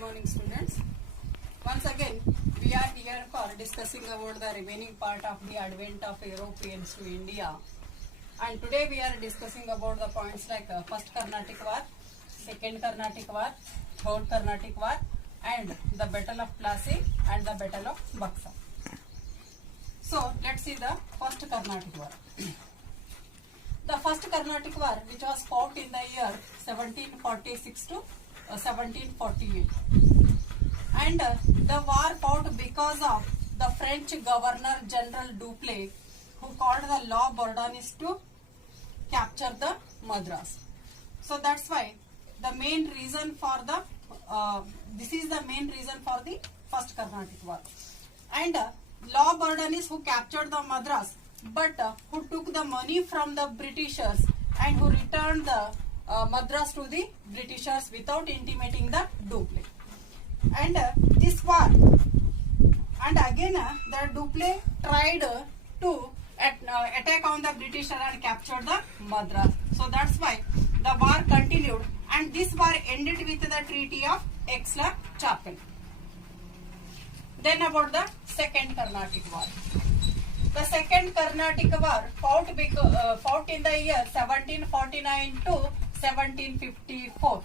morning, students. Once again, we are here for discussing about the remaining part of the advent of Europeans to India. And today we are discussing about the points like first Carnatic War, second Carnatic War, third Carnatic War, and the Battle of Plassey and the Battle of Buxar. So let's see the first Carnatic War. The first Carnatic War, which was fought in the year 1746 to 1748, and the war fought because of the French Governor General Dupleix, who called the law Bourdonnais to capture the Madras. So that's why the main reason for the this is the main reason for the first Carnatic War. And law Bourdonnais, who captured the Madras, but who took the money from the Britishers and who returned the Madras to the Britishers without intimating the Dupleix. And this war, and again the Dupleix tried to attack on the Britisher and capture the Madras. So that's why the war continued, and this war ended with the Treaty of Aix-la-Chapelle. Then about the second Carnatic War. The second Carnatic War fought in the year 1749 to 1754.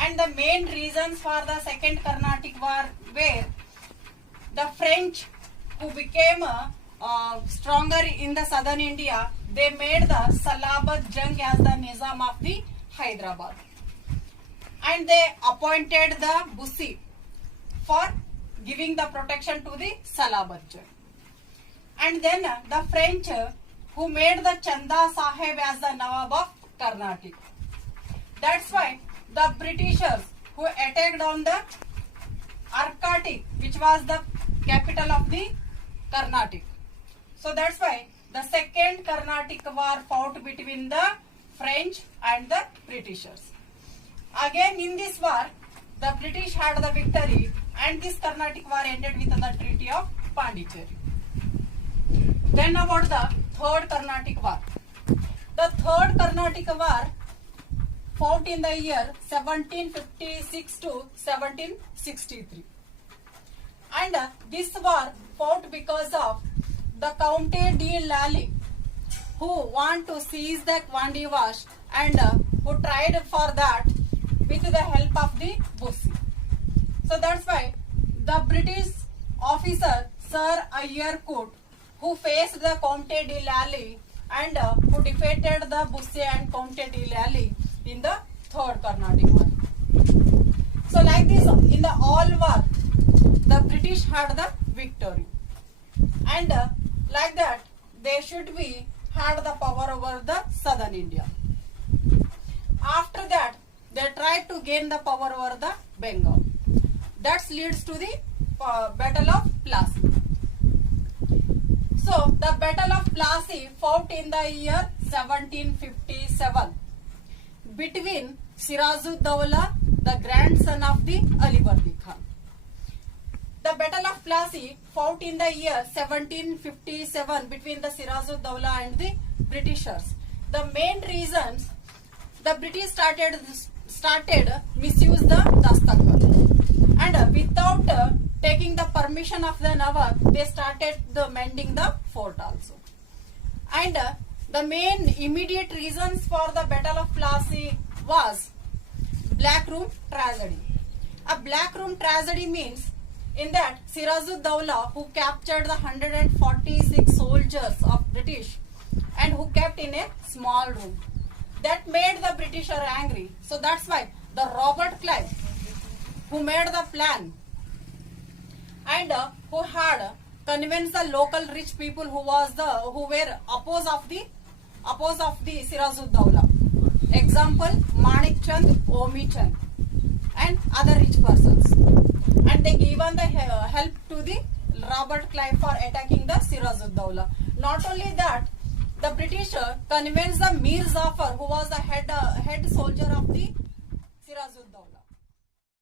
And the main reasons for the second Carnatic War were the French, who became stronger in the southern India. They made the Salabat Jung as the Nizam of the Hyderabad. And they appointed the Bussy for giving the protection to the Salabat Jung. And then the French, who made the Chanda Sahib as the Nawab of Carnatic. That's why the Britishers, who attacked on the Arctic, which was the capital of the Carnatic. So that's why the second Carnatic War fought between the French and the Britishers. Again in this war, the British had the victory, and this Carnatic War ended with the Treaty of Pondicherry. Then about the third Carnatic War. The third Carnatic War fought in the year 1756 to 1763. And this war fought because of the Count de Lally, who want to seize the Wandiwash and who tried for that with the help of the Bussy. So that's why the British officer Sir Eyre Coote, who faced the Count de Lally and who defeated the Bussy and Count de Lally in the third Carnatic War. So like this, in the all war, the British had the victory, and like that they should be had the power over the southern India. After that, they tried to gain the power over the Bengal. That leads to the Battle of Plassey. So the Battle of Plassey fought in the year 1757 between Siraj-ud-Dawla, the grandson of the Alivardi Khan. The Battle of Plassey fought in the year 1757 between the Siraj-ud-Dawla and the Britishers. The main reasons, the British started misuse the Dastakar, and without taking the permission of the Nawab, they started mending the fort also. And the main immediate reasons for the Battle of Plassey was Black Room Tragedy. A Black Room Tragedy means in that Siraj-ud-Dawla, who captured the 146 soldiers of British and who kept in a small room, that made the Britisher angry. So that's why the Robert Clive, who made the plan and who had convinced the local rich people who were opposed of the Siraj-ud-Dawla. Example, Manik Chand, Omi Chand, and other rich persons. And they given the help to the Robert Clive for attacking the Siraj-ud-Dawla. Not only that, the British convinced the Mir Zafar, who was the head soldier of the Siraj-ud-Dawla.